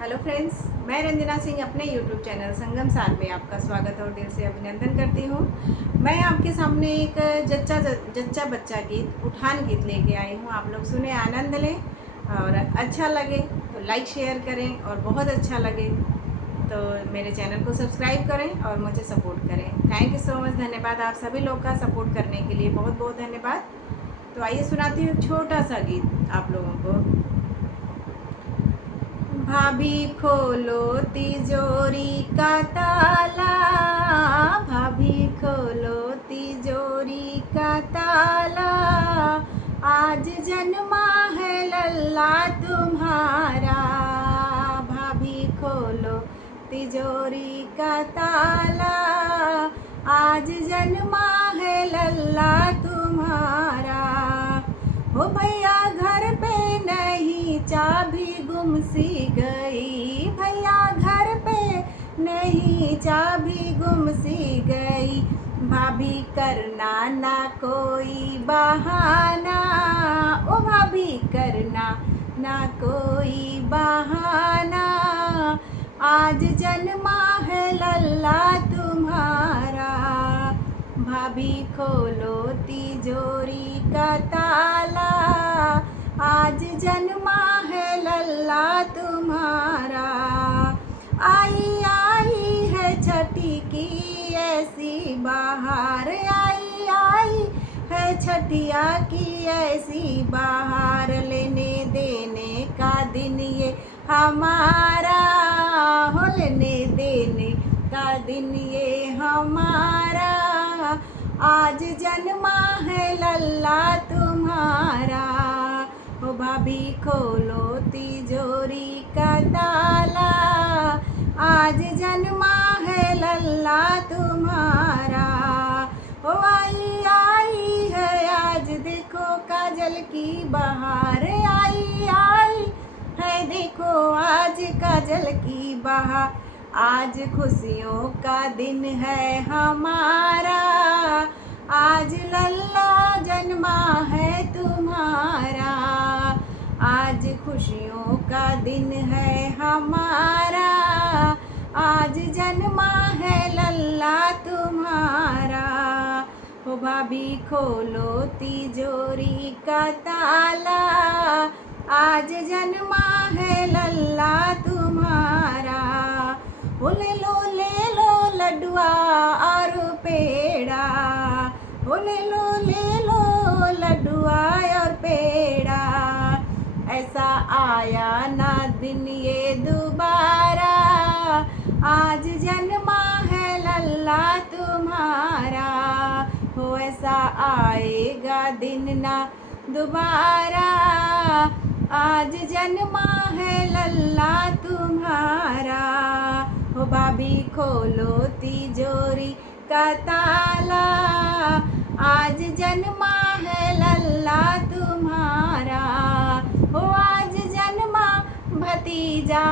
Hello friends, मैं रंजना सिंह अपने YouTube channel संगम सार में आपका स्वागत और दिल से अभिनंदन करती हूँ। मैं आपके सामने एक जच्चा बच्चा गीत उठान गीत लेके आई हूँ। आप लोग सुने, आनंद लें और अच्छा लगे तो लाइक शेयर करें और बहुत अच्छा लगे तो मेरे चैनल को सब्सक्राइब करें और मुझे सपोर्ट करें। थैंक यू सो मच, धन्यवाद आप सभी लोग का सपोर्ट करने के लिए, बहुत बहुत धन्यवाद। तो आइए सुनाती हूँ छोटा सा गीत आप लोगों को। भाभी खोलो तिजोरी का ताला, भाभी खोलो तिजोरी का ताला, आज जन्मा है लल्ला तुम्हारा। भाभी खोलो तिजोरी का ताला, आज जन्मा है लल्ला तुम्हारा। हो भैया घर पे नहीं, चाबी गुम सी गई, भैया घर पे नहीं, चाबी गुम सी गई। भाभी करना ना कोई बहाना, ओ भाभी करना ना कोई बहाना, आज जन्मा है लल्ला तुम्हारा। भाभी खोलो तिजोरी का ताला, आज जन्मा है लल्ला तुम्हारा। आई आई है छठी की ऐसी बहार, आई आई है छठिया की ऐसी बहार, लेने देने का दिन ये हमारा, हो लेने देने का दिन ये हमारा, आज जन्मा है लल्ला तुम्हारा। हो भाभी खोलो तिजोरी का ताला, आज जन्मा है लल्ला तुम्हारा। हो आई आई है आज देखो काजल की बहार, आई आई है देखो आज काजल की बहार, आज खुशियों का दिन है हमारा, आज लल्ला जन्मा है तुम्हारा। आज खुशियों का दिन है हमारा, आज जन्मा है लल्ला तुम्हारा। हो भाभी खोलो तिजोरी का ताला, आज जन्मा है लल्ला तुम्हारा। हो ले लो लड्डुआ और पेड़ा, हो ले लो लड्डुआ और पेड़ा, ऐसा आया ना दिन ये दोबारा, आज जन्मा है लल्ला तुम्हारा। हो ऐसा आएगा दिन ना दोबारा, आज जन्मा है लल्ला तुम्हारा। हो भाभी खोलो तिजोरी का ताला, आज जन्मा है लल्ला तुम्हारा। हो आज जन्मा भतीजा